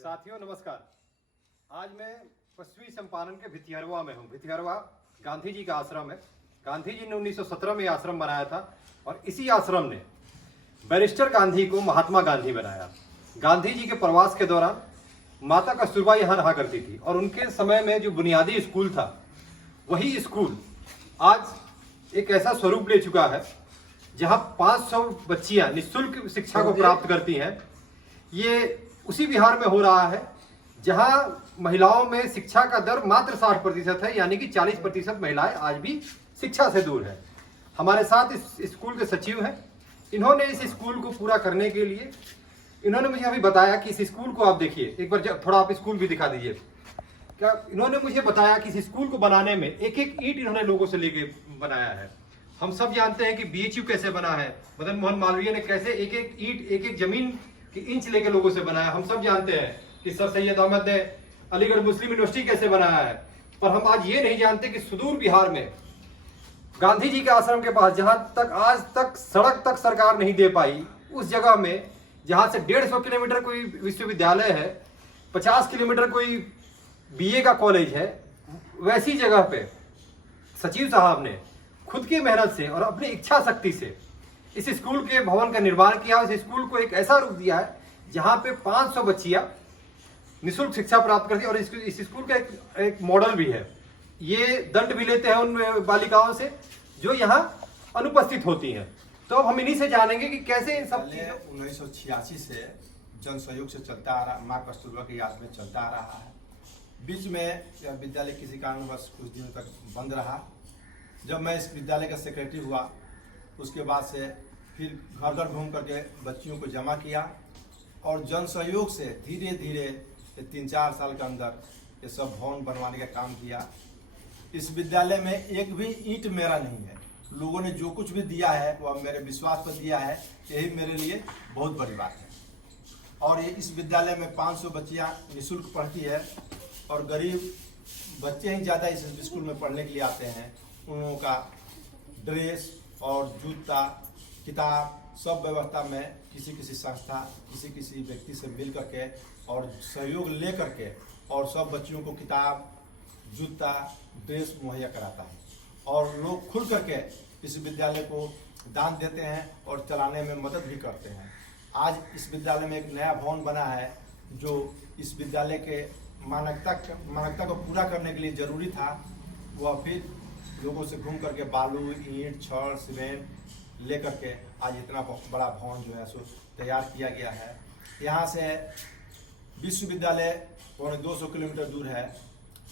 साथियों नमस्कार। आज मैं पश्चिमी चंपारण के भितिहरवा में हूँ। भितिहरवा गांधी जी का आश्रम है। गांधी जी ने 1917 में आश्रम बनाया था और इसी आश्रम ने बैरिस्टर गांधी को महात्मा गांधी बनाया। गांधी जी के प्रवास के दौरान माता कस्तूरबा यहाँ रहा करती थी और उनके समय में जो बुनियादी स्कूल था वही स्कूल आज एक ऐसा स्वरूप ले चुका है जहाँ 500 बच्चियाँ निःशुल्क शिक्षा को प्राप्त करती हैं। ये उसी बिहार में हो रहा है जहाँ महिलाओं में शिक्षा का दर मात्र 60% है, यानी कि 40% महिलाएं आज भी शिक्षा से दूर है। हमारे साथ इस स्कूल के सचिव हैं। इन्होंने इस स्कूल को पूरा करने के लिए इन्होंने मुझे अभी बताया कि इस स्कूल को आप देखिए, एक बार थोड़ा आप स्कूल भी दिखा दीजिए। क्या इन्होंने मुझे बताया कि इस स्कूल को बनाने में एक एक ईंट इन्होंने लोगों से लेके बनाया है। हम सब जानते हैं कि बीएचयू कैसे बना है, मदन मोहन मालवीय ने कैसे एक एक ईंट एक एक जमीन की इंच लेके लोगों से बनाया। हम सब जानते हैं कि सर सैयद अहमद ने अलीगढ़ मुस्लिम यूनिवर्सिटी कैसे बनाया है। पर हम आज ये नहीं जानते कि सुदूर बिहार में गांधी जी के आश्रम के पास जहां तक आज तक सड़क तक सरकार नहीं दे पाई, उस जगह में जहां से 150 किलोमीटर कोई विश्वविद्यालय है, 50 किलोमीटर कोई बीए का कॉलेज है, वैसी जगह पे सचिव साहब ने खुद की मेहनत से और अपनी इच्छा शक्ति से इस स्कूल के भवन का निर्माण किया। इस स्कूल को एक ऐसा रूप दिया है जहां पे 500 बच्चियां निःशुल्क शिक्षा प्राप्त करती है और इस स्कूल का एक मॉडल भी है। ये दंड भी लेते हैं उन बालिकाओं से जो यहाँ अनुपस्थित होती हैं। तो अब हम इन्हीं से जानेंगे कि कैसे इन सब 1986 से जन सहयोग से चलता आ रहा, माँ कस्तूरबा की याद में चलता आ रहा है। बीच में यह विद्यालय किसी कारणवश कुछ दिनों तक बंद रहा। जब मैं इस विद्यालय का सेक्रेटरी हुआ उसके बाद से फिर घर घर घूम करके बच्चियों को जमा किया और जन सहयोग से धीरे धीरे 3-4 साल के अंदर ये सब भवन बनवाने का काम किया। इस विद्यालय में एक भी ईंट मेरा नहीं है। लोगों ने जो कुछ भी दिया है वह मेरे विश्वास पर दिया है, यही मेरे लिए बहुत बड़ी बात है। और ये इस विद्यालय में 500 बच्चियाँ निःशुल्क पढ़ती है और गरीब बच्चे ही ज़्यादा इस स्कूल में पढ़ने के लिए आते हैं। उन लोगों का ड्रेस और जूता किताब सब व्यवस्था में किसी संस्था किसी व्यक्ति से मिल करके और सहयोग ले करके और सब बच्चियों को किताब जूता ड्रेस मुहैया कराता है और लोग खुल करके इस विद्यालय को दान देते हैं और चलाने में मदद भी करते हैं। आज इस विद्यालय में एक नया भवन बना है जो इस विद्यालय के मानकता को पूरा करने के लिए जरूरी था। वह फिर लोगों से घूम करके बालू ईंट छड़ सीमेंट ले करके आज इतना बड़ा भवन जो है सो तैयार किया गया है। यहाँ से विश्वविद्यालय पौने 200 किलोमीटर दूर है,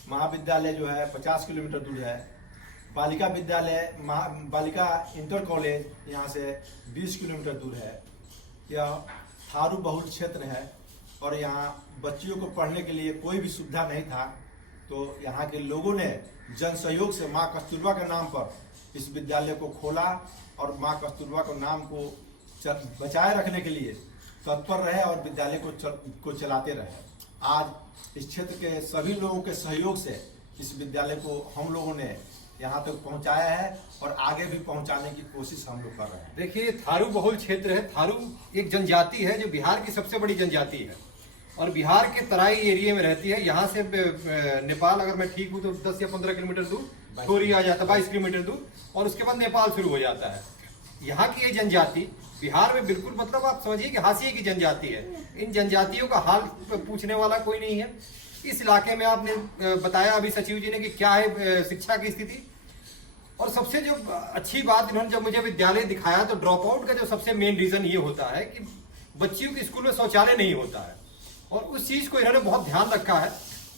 महाविद्यालय जो है 50 किलोमीटर दूर है, बालिका विद्यालय बालिका इंटर कॉलेज यहाँ से 20 किलोमीटर दूर है। यह थारू बहुल क्षेत्र है और यहाँ बच्चियों को पढ़ने के लिए कोई भी सुविधा नहीं था। तो यहाँ के लोगों ने जन सहयोग से माँ कस्तूरबा के नाम पर इस विद्यालय को खोला और माँ कस्तूरबा को नाम को बचाए रखने के लिए तत्पर रहे और विद्यालय को चलाते रहे। आज इस क्षेत्र के सभी लोगों के सहयोग से इस विद्यालय को हम लोगों ने यहाँ तक पहुँचाया है और आगे भी पहुँचाने की कोशिश हम लोग कर रहे हैं। देखिए, थारू बहुल क्षेत्र है। थारू एक जनजाति है जो बिहार की सबसे बड़ी जनजाति है और बिहार के तराई एरिया में रहती है। यहाँ से नेपाल, अगर मैं ठीक हूँ तो 10 या 15 किलोमीटर दूर थोड़ी आ जाता है, 22 किलोमीटर दूर, और उसके बाद नेपाल शुरू हो जाता है। यहाँ की ये जनजाति बिहार में बिल्कुल मतलब आप समझिए कि हाशिए की जनजाति है। इन जनजातियों का हाल पूछने वाला कोई नहीं है। इस इलाके में आपने बताया अभी सचिव जी ने कि क्या है शिक्षा की स्थिति। और सबसे जो अच्छी बात इन्होंने जब मुझे विद्यालय दिखाया तो ड्रॉप आउट का जो सबसे मेन रीजन ये होता है कि बच्चियों के स्कूल में शौचालय नहीं होता है और उस चीज को इन्होंने बहुत ध्यान रखा है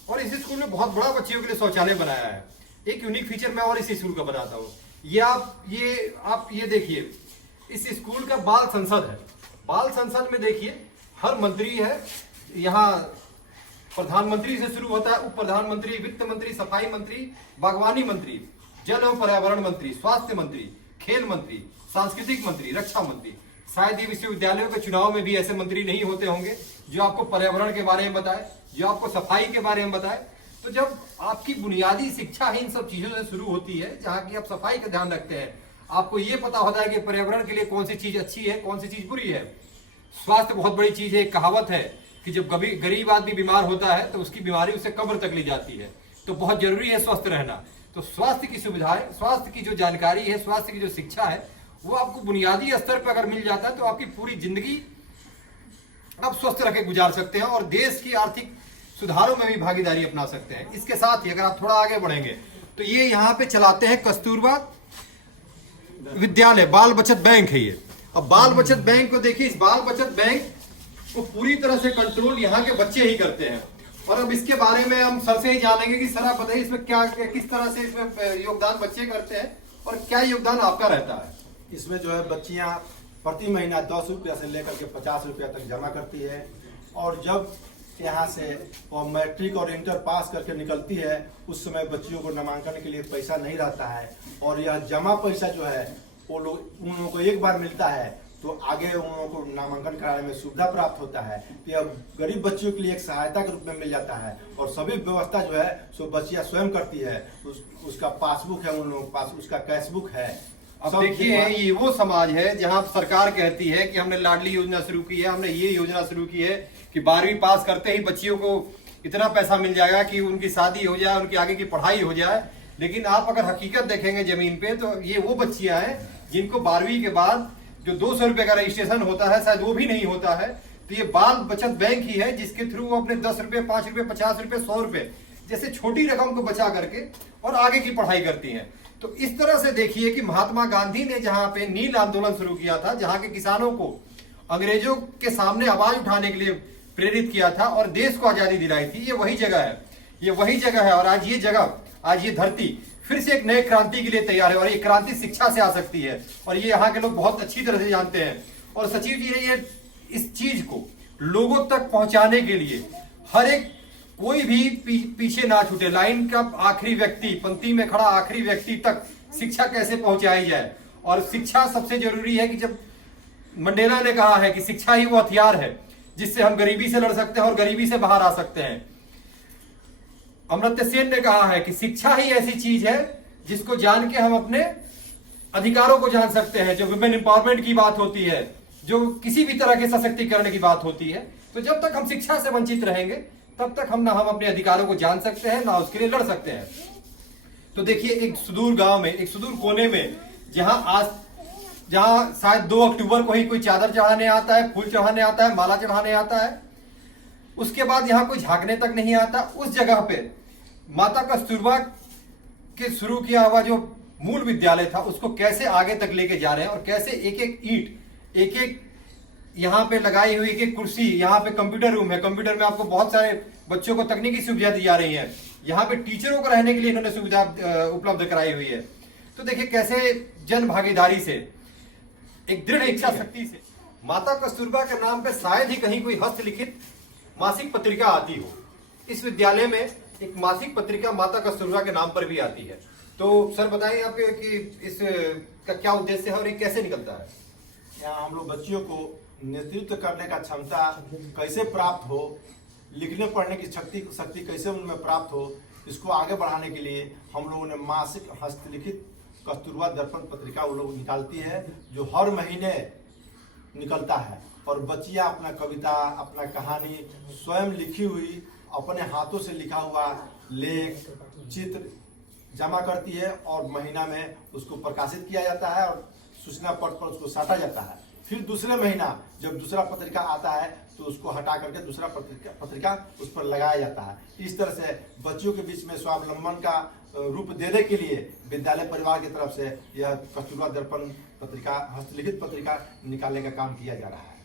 और इस स्कूल में बहुत बड़ा बच्चियों के लिए शौचालय बनाया है। एक यूनिक फीचर मैं और इस स्कूल का बताता हूँ। आप ये देखिए, इस स्कूल का बाल संसद है। बाल संसद में देखिए हर मंत्री है। यहाँ प्रधानमंत्री से शुरू होता है, उप प्रधानमंत्री, वित्त मंत्री, सफाई मंत्री, बागवानी मंत्री, जल एवं पर्यावरण मंत्री, स्वास्थ्य मंत्री, खेल मंत्री, सांस्कृतिक मंत्री, रक्षा मंत्री। शायद ये विश्वविद्यालयों के चुनाव में भी ऐसे मंत्री नहीं होते होंगे जो आपको पर्यावरण के बारे में बताए, जो आपको सफाई के बारे में बताए। तो जब आपकी बुनियादी शिक्षा ही इन सब चीजों से शुरू होती है, जहाँ की आप सफाई का ध्यान रखते हैं, आपको ये पता होता है कि पर्यावरण के लिए कौन सी चीज अच्छी है, कौन सी चीज बुरी है। स्वास्थ्य बहुत बड़ी चीज है। एक कहावत है कि जब कभी गरीब आदमी बीमार होता है तो उसकी बीमारी उसे कब्र तक ले जाती है। तो बहुत जरूरी है स्वस्थ रहना। तो स्वास्थ्य की सुविधाएं, स्वास्थ्य की जो जानकारी है, स्वास्थ्य की जो शिक्षा है, वो आपको बुनियादी स्तर पर अगर मिल जाता है तो आपकी पूरी जिंदगी आप स्वस्थ रह के गुजार सकते हैं और देश की आर्थिक सुधारों में भी भागीदारी अपना सकते हैं। इसके साथ ही अगर आप थोड़ा आगे बढ़ेंगे तो ये यहाँ पे चलाते हैं कस्तूरबा विद्यालय बाल बचत बैंक है ये। अब बाल बचत बैंक को देखिए, इस बाल बचत बैंक को पूरी तरह से कंट्रोल यहाँ के बच्चे ही करते हैं। और अब इसके बारे में हम सर से ही जानेंगे कि सर आप बताइए इसमें क्या किस तरह से इसमें योगदान बच्चे करते हैं और क्या योगदान आपका रहता है। इसमें जो है बच्चियां प्रति महीना 10 रुपया से लेकर के 50 रुपया तक जमा करती है और जब यहाँ से वो मैट्रिक और इंटर पास करके निकलती है उस समय बच्चियों को नामांकन के लिए पैसा नहीं रहता है और यह जमा पैसा जो है वो लोग उन लोगों को एक बार मिलता है तो आगे उन लोगों को नामांकन कराने में सुविधा प्राप्त होता है। तो यह गरीब बच्चियों के लिए एक सहायता के रूप में मिल जाता है और सभी व्यवस्था जो है सो बच्चियां स्वयं करती है। उसका पासबुक है, उन लोगों के पास उसका कैशबुक है। अब देखिए ये वो समाज है जहां सरकार कहती है कि हमने लाडली योजना शुरू की है, हमने ये योजना शुरू की है कि 12वीं पास करते ही बच्चियों को इतना पैसा मिल जाएगा कि उनकी शादी हो जाए, उनकी आगे की पढ़ाई हो जाए। लेकिन आप अगर हकीकत देखेंगे जमीन पे तो ये वो बच्चियां हैं जिनको 12वीं के बाद जो 200 रुपए का रजिस्ट्रेशन होता है शायद वो भी नहीं होता है। तो ये बाल बचत बैंक ही है जिसके थ्रू वो अपने 10 रुपए, 5 रुपए, 50 रुपए, 100 रुपए जैसे छोटी रकम को बचा करके और आगे की पढ़ाई करती हैं। तो इस तरह से देखिए कि महात्मा गांधी ने जहां पे नील आंदोलन शुरू किया था, जहां के किसानों को अंग्रेजों के सामने आवाज उठाने के लिए प्रेरित किया था और देश को आजादी दिलाई थी, ये वही जगह है, ये वही जगह है। और आज ये जगह, आज ये धरती फिर से एक नए क्रांति के लिए तैयार है और ये क्रांति शिक्षा से आ सकती है और ये यहाँ के लोग बहुत अच्छी तरह से जानते हैं। और सचिव जी ने ये इस चीज को लोगों तक पहुंचाने के लिए हर एक कोई भी पीछे ना छूटे, लाइन का आखिरी व्यक्ति, पंक्ति में खड़ा आखिरी व्यक्ति तक शिक्षा कैसे पहुंचाई जाए। और शिक्षा सबसे जरूरी है कि जब मंडेला ने कहा है कि शिक्षा ही वो हथियार है जिससे हम गरीबी से लड़ सकते हैं और गरीबी से बाहर आ सकते हैं। अमर्त्य सेन ने कहा है कि शिक्षा ही ऐसी चीज है जिसको जान के हम अपने अधिकारों को जान सकते हैं। जो वुमेन एम्पावरमेंट की बात होती है, जो किसी भी तरह के सशक्तिकरण की बात होती है, तो जब तक हम शिक्षा से वंचित रहेंगे तब तक हम अपने अधिकारों को जान सकते हैं ना उसके लिए लड़ सकते हैं। तो देखिए एक सुदूर गांव में, एक सुदूर कोने में जहां शायद 2 अक्टूबर को ही कोई चादर चढ़ाने आता है, फूल चढ़ाने आता है, माला चढ़ाने आता है, उसके बाद यहाँ कोई झांकने तक नहीं आता, उस जगह पे माता कस्तूरबा के शुरू किया हुआ जो मूल विद्यालय था उसको कैसे आगे तक लेके जा रहे हैं और कैसे एक एक ईंट, एक एक यहाँ पे लगाई हुई एक कुर्सी, यहाँ पे कंप्यूटर रूम है, कंप्यूटर में आपको बहुत सारे बच्चों को तकनीकी सुविधा दी जा रही है, यहाँ पे टीचरों को रहने के लिए इन्होंने सुविधा उपलब्ध कराई हुई है। तो देखिए कैसे जन भागीदारी से, एक दृढ़ इच्छा शक्ति से माता कस्तूरबा के नाम पे शायद ही कहीं कोई हस्तलिखित मासिक पत्रिका आती हो। इस विद्यालय में एक मासिक पत्रिका माता कस्तूरबा के नाम पर भी आती है। तो सर बताइए आप कि इस का क्या उद्देश्य है और ये कैसे निकलता है। यहाँ हम लोग बच्चियों को नेतृत्व करने का क्षमता कैसे प्राप्त हो, लिखने पढ़ने की शक्ति कैसे उनमें प्राप्त हो, इसको आगे बढ़ाने के लिए हम लोगों ने मासिक हस्तलिखित कस्तूरबा दर्पण पत्रिका वो लोग निकालती है जो हर महीने निकलता है और बच्चियां अपना कविता, अपना कहानी स्वयं लिखी हुई, अपने हाथों से लिखा हुआ लेख, चित्र जमा करती है और महीना में उसको प्रकाशित किया जाता है और सूचना पट पर उसको साटा जाता है। फिर दूसरे महीना जब दूसरा पत्रिका आता है तो उसको हटा करके दूसरा पत्रिका उस पर लगाया जाता है। इस तरह से बच्चियों के बीच में स्वावलंबन का रूप देने के लिए विद्यालय परिवार की तरफ से यह कस्तूरबा दर्पण पत्रिका, हस्तलिखित पत्रिका निकालने का काम किया जा रहा है।